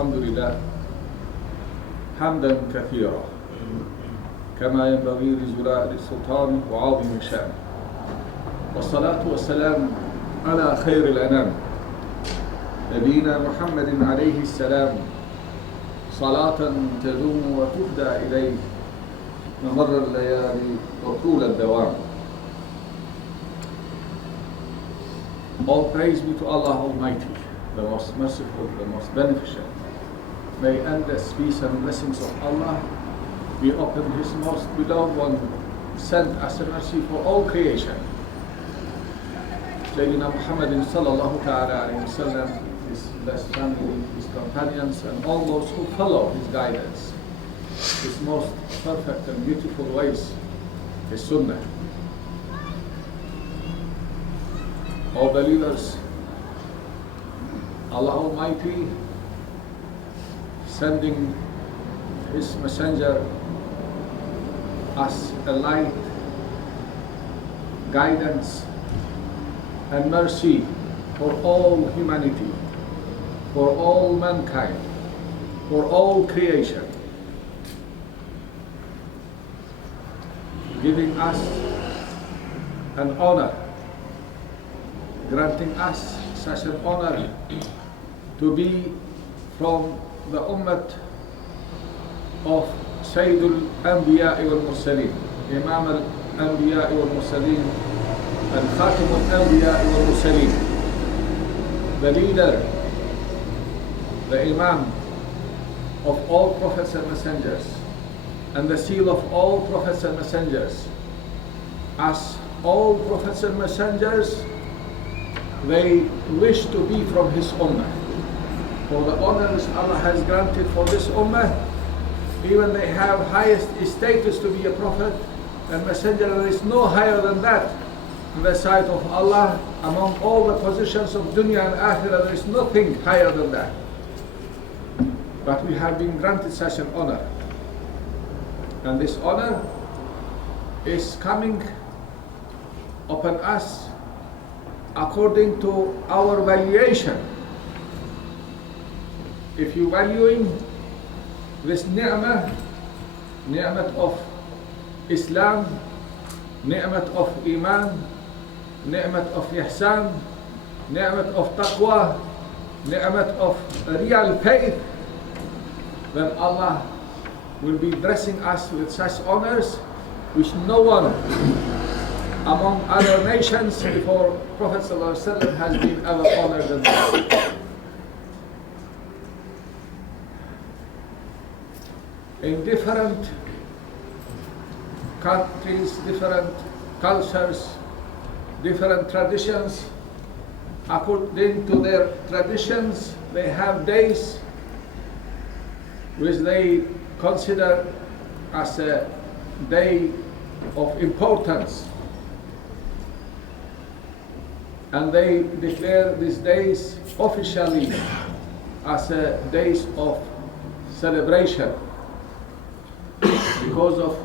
الحمد لله حمدا كثيرا كما ينبغي لجلال السلطان وعظيم شأنه، والصلاة والسلام على خير الأنام نبينا محمد عليه السلام، صلاة تدوم وتهدى إليه ممر الليالي وطول الدوام. All praise be to Allah Almighty, the most merciful, the most beneficent. May endless peace and blessings of Allah be upon His most beloved one, sent as a mercy for all creation. Sayyidina Muhammadin sallallahu ta'ala alayhi wa sallam, his blessed family, his companions, and all those who follow his guidance, his most perfect and beautiful ways, his sunnah. All believers, Allah Almighty sending His messenger as a light, guidance and mercy for all humanity, for all mankind, for all creation, giving us an honor, granting us such an honor to be from the ummah of Sayyidul Anbiya wal Mursaleen, Imam al-Anbiya wal Mursaleen, and Khatim al-Anbiya wal Mursaleen, the leader, the Imam of all prophets and messengers, and the seal of all prophets and messengers. As all prophets and messengers, they wish to be from his ummah. For the honors Allah has granted for this ummah, even they have highest status to be a prophet and messenger. There is no higher than that in the sight of Allah. Among all the positions of dunya and akhirah, there is nothing higher than that. But we have been granted such an honor. And this honor is coming upon us according to our valuation. If you valuing this ni'mah of Islam, ni'mah of Iman, ni'mah of Ihsan, ni'mah of Taqwa, ni'mah of real faith, then Allah will be dressing us with such honors which no one among other nations before Prophet ﷺ has been ever honored than that. In different countries, different cultures, different traditions, according to their traditions, they have days which they consider as a day of importance, and they declare these days officially as a days of celebration because of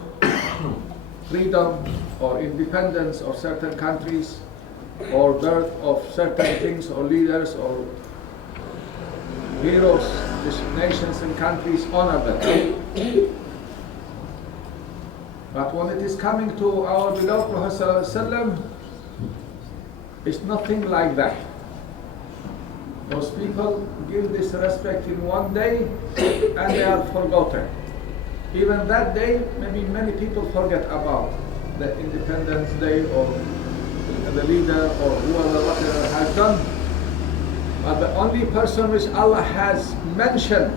freedom or independence of certain countries, or birth of certain kings or leaders or heroes. These nations and countries honor them. But when it is coming to our beloved Prophet ﷺ, it's nothing like that. Those people give this respect in one day and they are forgotten. Even that day, maybe many people forget about the Independence Day or the leader or whoever whatever has done. But the only person which Allah has mentioned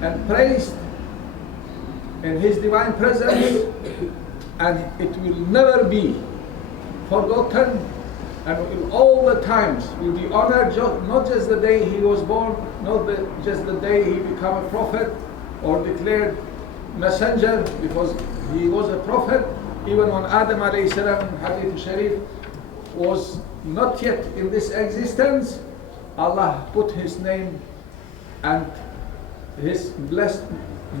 and praised in His divine presence, and it will never be forgotten, and will all the times will be honored, not just the day he was born, not just the day he became a prophet or declared messenger, because he was a prophet even when Adam alayhi salam, Hadith Sharif, was not yet in this existence. Allah put his name and his blessed,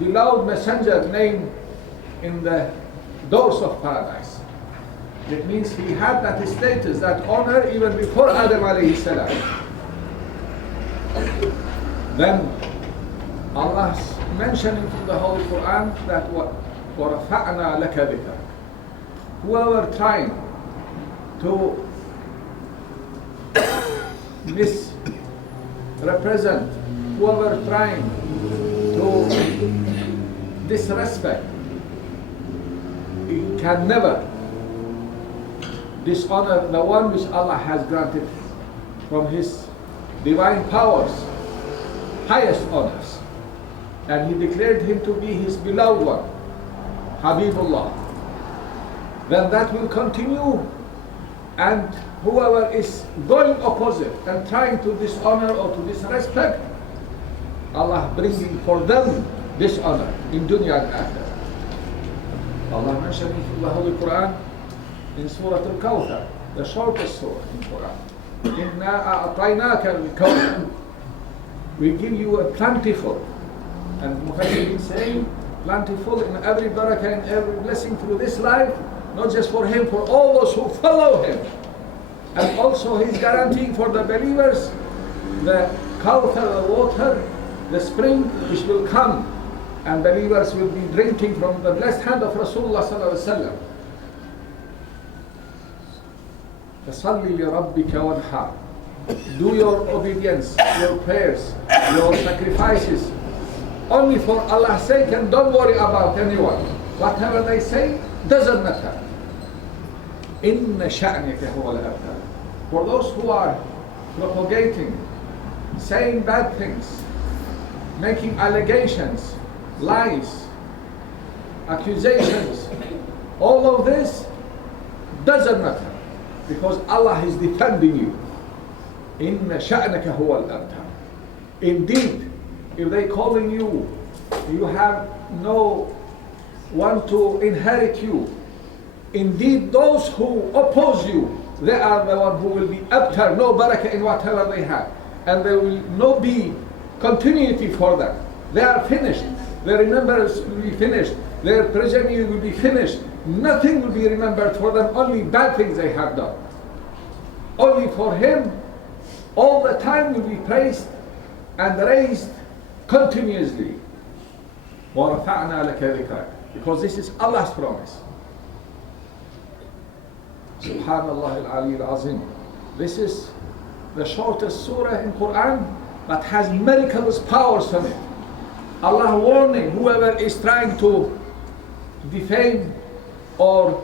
beloved messenger name in the doors of paradise. It means he had that status, that honor even before Adam alayhi salam. Then Allah's mentioning in the Holy Quran that وَرَفَعْنَا لَكَ ذِكْرَكَ. Whoever trying to misrepresent, whoever trying to disrespect, he can never dishonor the one which Allah has granted from His divine powers, highest honors. And He declared him to be His beloved one, Habibullah. Then that will continue, and whoever is going opposite and trying to dishonor or to disrespect, Allah bringing for them dishonor in dunya and akhirah. Allah mentioned in the Holy Quran in Surah Al-Kawthar, the shortest surah in Quran. Inna a'ataynaka al-kawthar. We give you a plentiful, and Muhammad is saying plentiful in every barakah and every blessing through this life, not just for him, for all those who follow him. And also He's guaranteeing for the believers the Kawthar, the water, the spring which will come, and believers will be drinking from the blessed hand of Rasulullah sallallahu alaihi wasallam. فَصَلِّ لِرَبِّكَ وَانْحَرْ. Do your obedience, your prayers, your sacrifices only for Allah's sake, and don't worry about anyone. Whatever they say doesn't matter. إِنَّ شَأْنِكَ هُوَ الْأَبْتَرُ. For those who are propagating, saying bad things, making allegations, lies, accusations, all of this doesn't matter, because Allah is defending you. إِنَّ شَأْنَكَ هُوَ الْأَبْتَرُ. Indeed, if they calling you, you have no one to inherit you. Indeed, those who oppose you, they are the one who will be abtar, no barakah in whatever they have, and there will no be continuity for them. They are finished. Their remembrance will be finished. Their progeny will be finished. Nothing will be remembered for them. Only bad things they have done. Only for Him, all the time will be praised and raised continuously. وَرَفَعْنَا لَكَ ذِكْرَكَ. Because this is Allah's promise. Subhanallah al-Ali al-Azim. This is the shortest surah in Quran, but has miraculous powers on it. Allah warning whoever is trying to defame or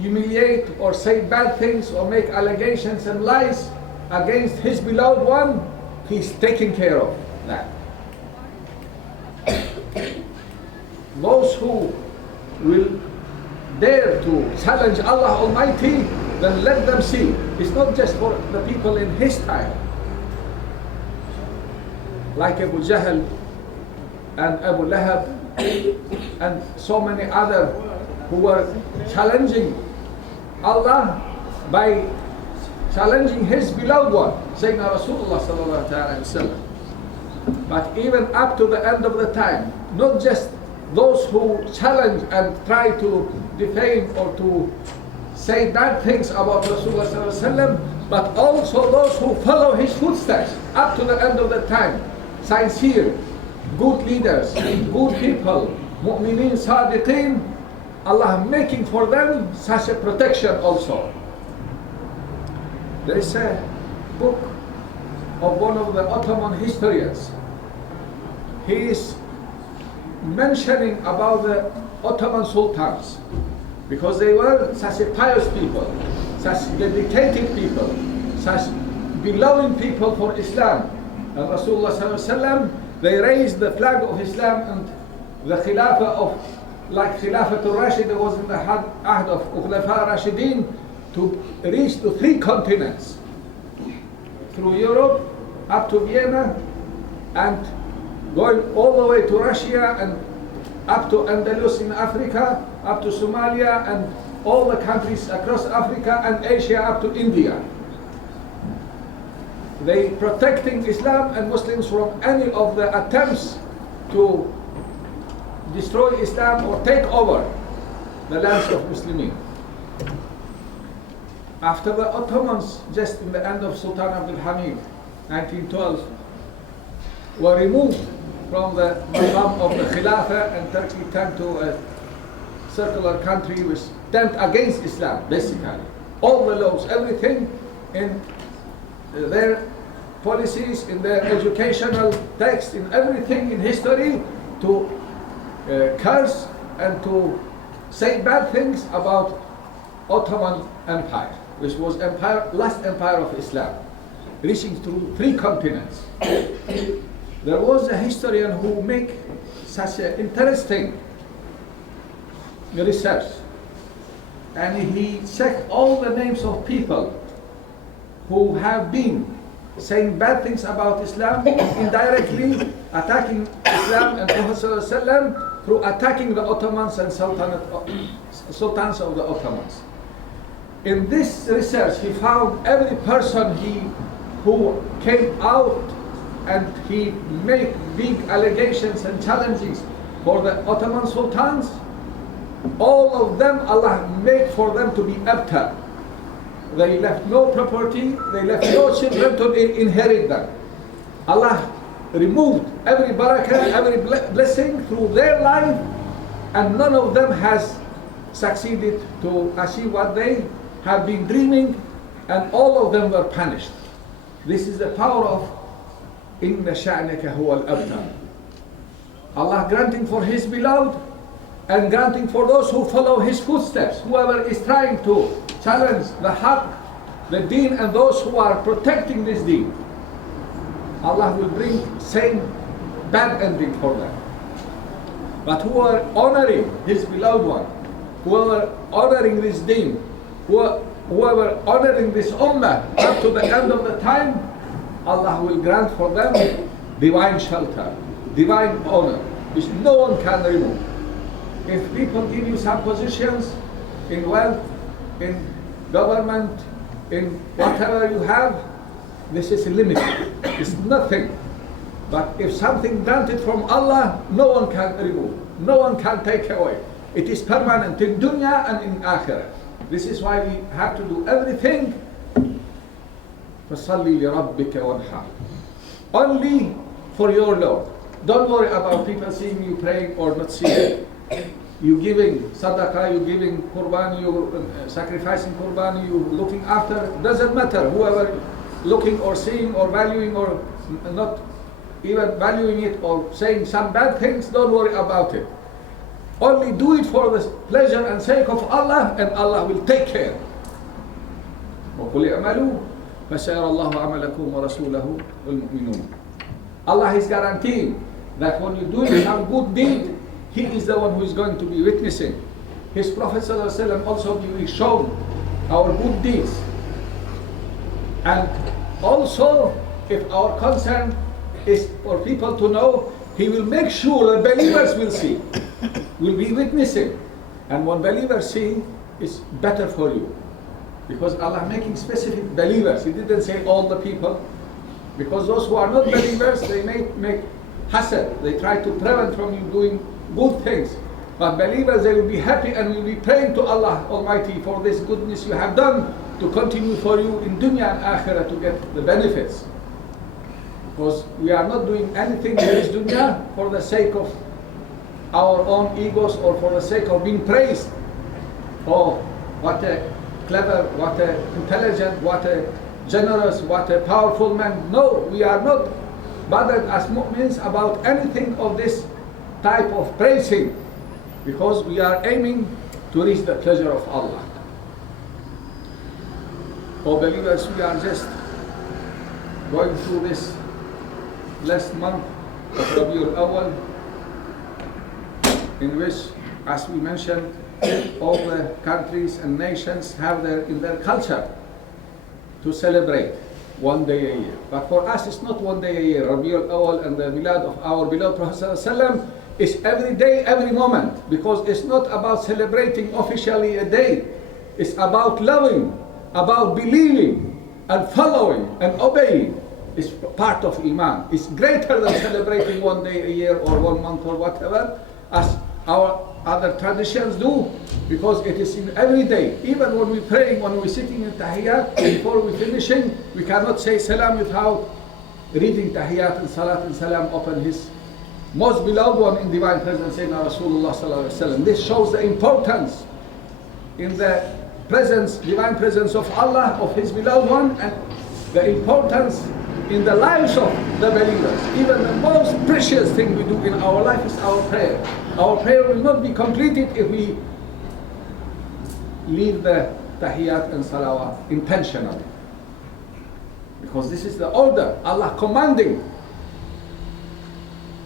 humiliate or say bad things or make allegations and lies against His beloved one, He's taking care of that. Those who will dare to challenge Allah Almighty, then let them see. It's not just for the people in His time, like Abu Jahl and Abu Lahab and so many other who were challenging Allah by challenging His beloved one, Sayyidina Rasulullah sallallahu alaihi wasallam. But even up to the end of the time, not just those who challenge and try to defame or to say bad things about Rasulullah sallallahu alaihi wasallam, but also those who follow his footsteps up to the end of the time, sincere, good leaders, good people, mu'mineen, sadiqeen, Allah making for them such a protection also. There is a book of one of the Ottoman historians. He is mentioning about the Ottoman sultans, because they were such a pious people, such dedicated people, such beloved people for Islam. And Rasulullah sallallahu alaihi wasallam, they raised the flag of Islam and the Khilafah of, like Khilafatul Rashid was in the ahd of Khulafa Rashidin, to reach to 3 continents, through Europe, up to Vienna, and going all the way to Russia, and up to Andalus in Africa, up to Somalia, and all the countries across Africa and Asia, up to India. They protecting Islam and Muslims from any of the attempts to destroy Islam or take over the lands of Muslimin. After the Ottomans, just in the end of Sultan Abdul Hamid, 1912, were removed from the maqam of the Khilafah, and Turkey turned to a circular country which turned against Islam, basically. All the laws, everything in their policies, in their educational text, in everything in history, to curse and to say bad things about Ottoman Empire, which was last empire of Islam, reaching through 3 continents. There was a historian who make such an interesting research, and he checked all the names of people who have been saying bad things about Islam, indirectly attacking Islam and Prophet ﷺ through attacking the Ottomans and sultans of the Ottomans. In this research, he found every person who came out and he made big allegations and challenges for the Ottoman sultans. All of them, Allah made for them to be abtar. They left no property, they left no children to inherit them. Allah removed every barakah, every blessing through their life, and none of them has succeeded to achieve what they have been dreaming, and all of them were punished. This is the power of Inna sha'naka huwa al-abtar. Allah granting for His beloved and granting for those who follow His footsteps. Whoever is trying to challenge the haqq, the deen, and those who are protecting this deen, Allah will bring same bad ending for them. But who are honoring His beloved one, who are honoring this deen, who are honoring this ummah up to the end of the time, Allah will grant for them divine shelter, divine honor, which no one can remove. If people give you some positions in wealth, in government, in whatever you have, this is limited. It's nothing. But if something granted from Allah, no one can remove, no one can take away. It is permanent in dunya and in akhirah. This is why we have to do everything. فَصَلِّ لِرَبِّكَ وَانْحَرْ. Only for your Lord. Don't worry about people seeing you praying or not seeing. You giving sadaqah, you giving qurban, you sacrificing qurban, you looking after, doesn't matter. Whoever looking or seeing or valuing or not even valuing it or saying some bad things, don't worry about it. Only do it for the pleasure and sake of Allah, and Allah will take care. وَقُلِ اعْمَلُوا فَسَيَرَ اللَّهُ عَمَلَكُمْ وَرَسُولَهُ وَالْمُؤْمِنُونَ. Allah is guaranteeing that when you do some good deed, He is the one who is going to be witnessing. His Prophet ﷺ also will be shown our good deeds. And also, if our concern is for people to know, He will make sure the believers will see, will be witnessing. And when believers see, it's better for you. Because Allah making specific believers. He didn't say all the people. Because those who are not believers, they may make hasad. They try to prevent from you doing good things. But believers, they will be happy and will be praying to Allah Almighty for this goodness you have done to continue for you in dunya and akhirah to get the benefits. Because we are not doing anything in this dunya for the sake of our own egos or for the sake of being praised. Oh, what a clever, what a intelligent, what a generous, what a powerful man. No, we are not bothered as mu'mins about anything of this type of praising, because we are aiming to reach the pleasure of Allah. Oh believers, we are just going through this last month of Rabiul Awal, in which, as we mentioned, all the countries and nations have in their culture to celebrate one day a year. But for us, it's not one day a year. Rabiul Awal and the milad of our beloved Prophet ﷺ is every day, every moment, because it's not about celebrating officially a day. It's about loving, about believing and following and obeying. It's part of Iman. It's greater than celebrating one day a year or 1 month or whatever, as our other traditions do, because it is in every day. Even when we're praying, when we're sitting in tahiyyat, before we're finishing, we cannot say salam without reading tahiyyat and salat and salam upon his most beloved one in divine presence, Sayyidina Rasulullah sallallahu alaihi wasallam. This shows the importance in the presence, divine presence of Allah, of His beloved one, and the importance in the lives of the believers. Even the most precious thing we do in our life is our prayer. Our prayer will not be completed if we leave the tahiyyat and salawat intentionally. Because this is the order, Allah commanding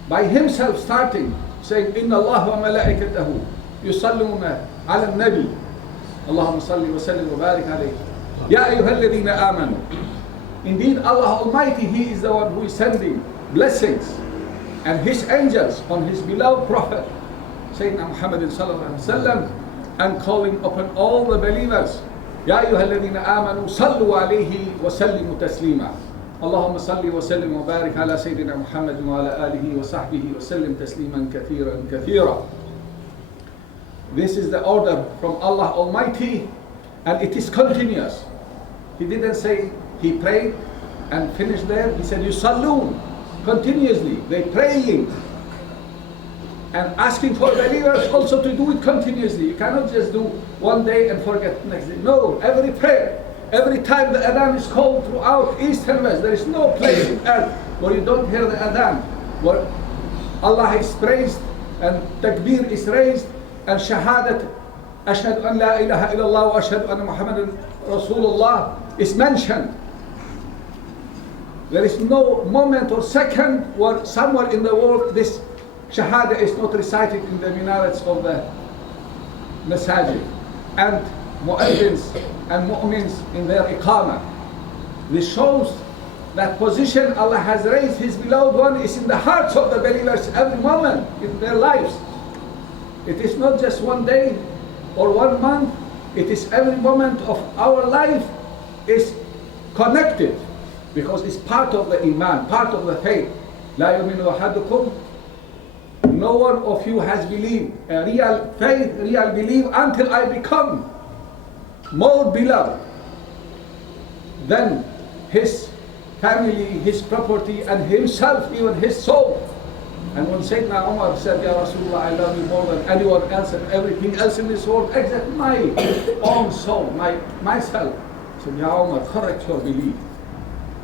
by Himself, starting saying, Inna Allah wa malaikatahu yusalluna ala nabi Allahumma salli wa sallim wa barik alayhi Ya ayyuhalladhina amanu. Indeed, Allah Almighty, He is the one who is sending blessings and His angels on His beloved Prophet Sayyidina Muhammad sallallahu alaihi wasallam, and calling upon all the believers, Ya ayyuhalladhina amanu sallu alayhi wa sallimu taslima. Allahumma salli wa sallim wa barik ala Sayyidina Muhammad wa ala alihi wa sahbihi wa sallim tasliman kathiran kathira. This is the order from Allah Almighty, and it is continuous. He didn't say He prayed and finished there. He said yusallun, continuously. They praying and asking for believers also to do it continuously. You cannot just do one day and forget next day. No, every prayer, every time the adhan is called throughout east and west, there is no place in earth where you don't hear the adhan, where Allah is praised and takbir is raised and shahadat, ashhadu an la ilaha illallah wa ashhadu anna Muhammadan Rasulullah is mentioned. There is no moment or second where somewhere in the world this Shahada is not recited in the minarets of the masajid, and mu'adhins and mu'mins in their iqamah. This shows that position Allah has raised His beloved one is in the hearts of the believers every moment in their lives. It is not just one day or 1 month, it is every moment of our life is connected, because it's part of the iman, part of the faith. La yuminu ahadukum. No one of you has believed a real faith, real belief, until I become more beloved than his family, his property, and himself, even his soul. And when Sayyidina Umar said, Ya Rasulullah, I love you more than anyone else and everything else in this world, except my own soul, myself. He said, Ya Umar, correct your belief.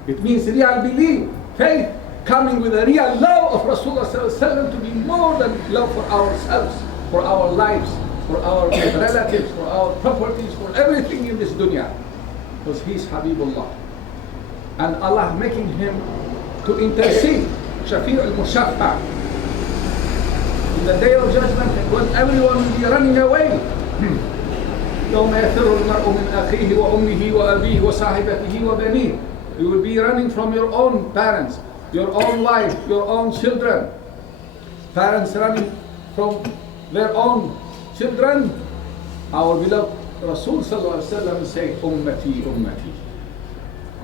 It means real belief, faith, coming with a real love of Rasulullah to be more than love for ourselves, for our lives, for our relatives, for our properties, for everything in this dunya. Because he is Habibullah. And Allah making him to intercede, Shafi' al-Mushaffa. In the day of judgment, when everyone will be running away. يوم يفر المرء من أخيه وأمه وأبيه وصاحبته وبنيه. You will be running from your own parents, your own wife, your own children. Parents running from their own children. Our beloved Rasul sallallahu alaihi wasallam say, Ummati, Ummati.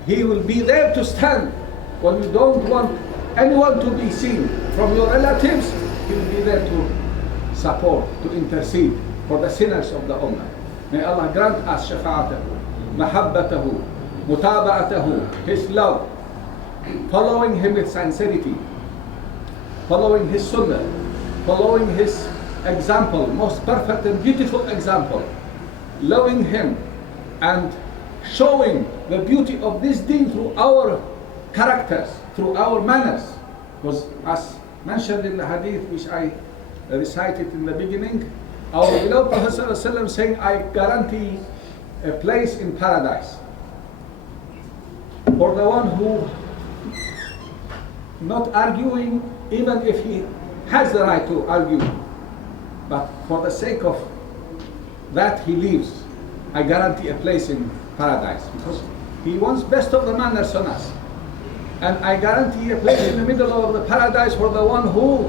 He will be there to stand when you don't want anyone to be seen from your relatives. He will be there to support, to intercede for the sinners of the Ummah. May Allah grant us shafa'atahu, mahabbatahu, mutaba'atahu, His love, following Him with sincerity, following His sunnah, following His example, most perfect and beautiful example, loving Him and showing the beauty of this deen through our characters, through our manners. Because as mentioned in the hadith which I recited in the beginning, our beloved Prophet ﷺ saying, I guarantee a place in paradise for the one who not arguing, even if he has the right to argue, but for the sake of that he lives. I guarantee a place in paradise, because he wants best of the manners on us. And I guarantee a place in the middle of the paradise for the one who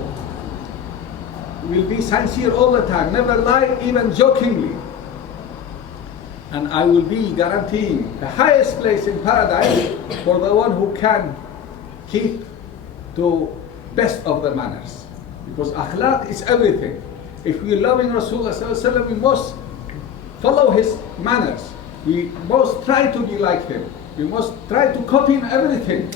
will be sincere all the time, never lie even jokingly. And I will be guaranteeing the highest place in paradise for the one who can keep to best of the manners. Because akhlaq is everything. If we are loving Rasulullah, we must follow his manners. We must try to be like him. We must try to copy him everything.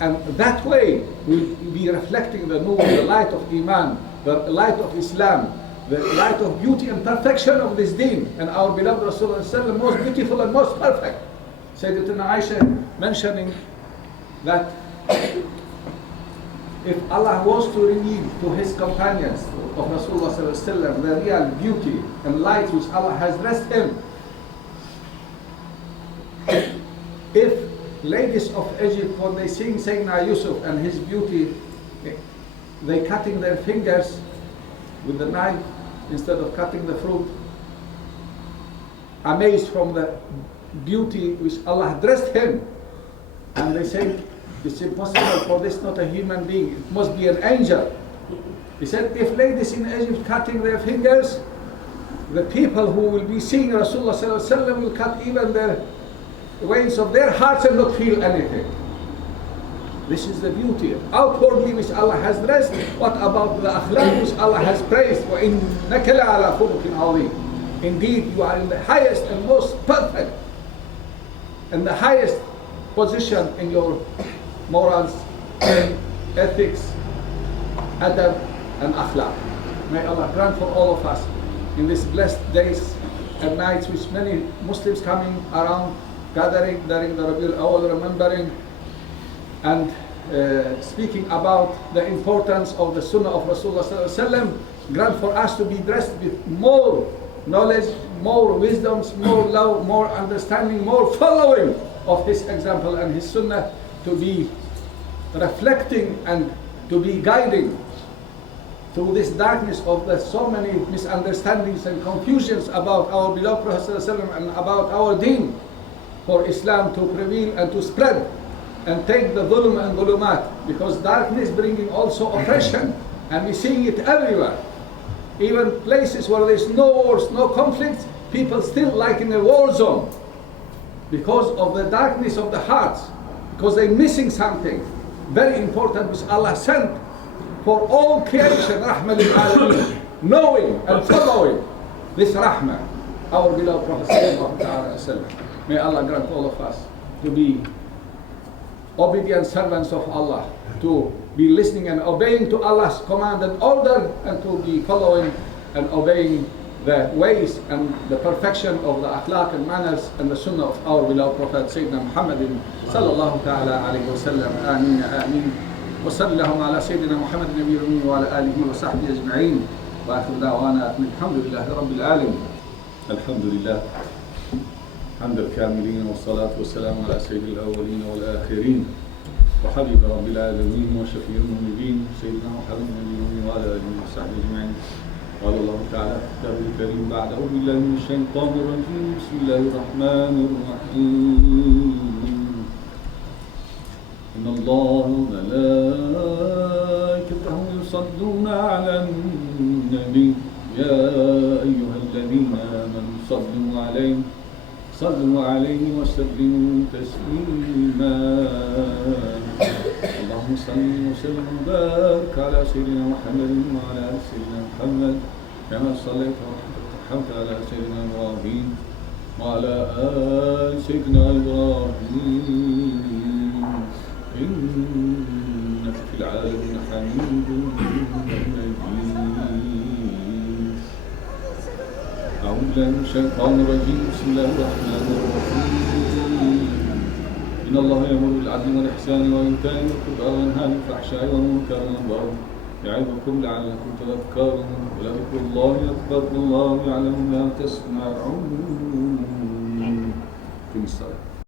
And that way will be reflecting the nur, the light of Iman, the light of Islam, the light of beauty and perfection of this deen. And our beloved Rasulullah most beautiful and most perfect. Sayyidatina Aisha mentioning that if Allah was to reveal to his companions of Rasulullah the real beauty and light which Allah has dressed him, if ladies of Egypt, when they sing Sayyidina Yusuf and his beauty, they cutting their fingers with the knife instead of cutting the fruit, amazed from the beauty which Allah dressed him, and they say, it's impossible for this, not a human being, it must be an angel. He said, if ladies in Egypt cutting their fingers, the people who will be seeing Rasulullah will cut even their veins of their hearts and not feel anything. This is the beauty outwardly which Allah has dressed. What about the akhlaq which Allah has praised? وَإِنَّكَ لَعَلَى خُلُقٍ عَظِيمٍ. Indeed, you are in the highest and most perfect and the highest position in your morals, ethics, adab and akhlaq. May Allah grant for all of us in these blessed days and nights which many Muslims coming around, gathering during the Rabiul Awal, remembering and speaking about the importance of the Sunnah of Rasulullah, grant for us to be dressed with more knowledge, more wisdoms, more love, more understanding, more following of his example and his Sunnah, to be reflecting and to be guiding through this darkness of the so many misunderstandings and confusions about our beloved Prophet ﷺ and about our deen, for Islam to prevail and to spread and take the dhulm and dhulumat, because darkness bringing also oppression, and we're seeing it everywhere. Even places where there's no wars, no conflicts, people still like in a war zone because of the darkness of the hearts, because they're missing something very important which Allah sent for all creation, rahmah lil alamin, knowing and following this rahmah, our beloved Prophet sallallahu alaihi wasallam. May Allah grant all of us to be obedient servants of Allah, to be listening and obeying to Allah's command and order, and to be following and obeying the ways and the perfection of the akhlaq and manners and the sunnah of our beloved Prophet Sayyidina Muhammadin sallallahu ta'ala alayhi wa sallam. Ameen, ameen. Wa sallallahu ala Sayyidina Muhammadin nabiyil ummi wa ala alihi wa sahbihi ajma'in. Wa akhir da'wana alhamdulillahi rabbil alamin. Alhamdulillah. حمد الكاملين والصلاة والسلام على سيد الأولين والآخرين وحبيب رب العالمين وشفيع المذنبين سيدنا محمد النبي وعلى آله وصحبه أجمعين. قال الله تعالى في كتابه الكريم بعد أعوذ بالله من الشيطان الرجيم بسم الله الرحمن الرحيم إن الله وملائكته يصلون على النبي يا أيها الذين آمنوا صلوا عليه وسلموا تسليما. اللهم صل وسلم وبارك على سيدنا محمد وعلى آل سيدنا محمد كما صليت ورحمت على سيدنا إبراهيم وعلى آل سيدنا إبراهيم إنك في العالمين حميد مجيد. أعوذ بالله من الشيطان الرجيم بسم الله الرحمن الرحيم إن الله يأمر بالعدل والإحسان وإيتاء ذي القربى وينهى عن الفحشاء والمنكر والبغي يعظكم لعلكم تذكرون ولذكر الله أكبر والله يعلم ما تصنعون.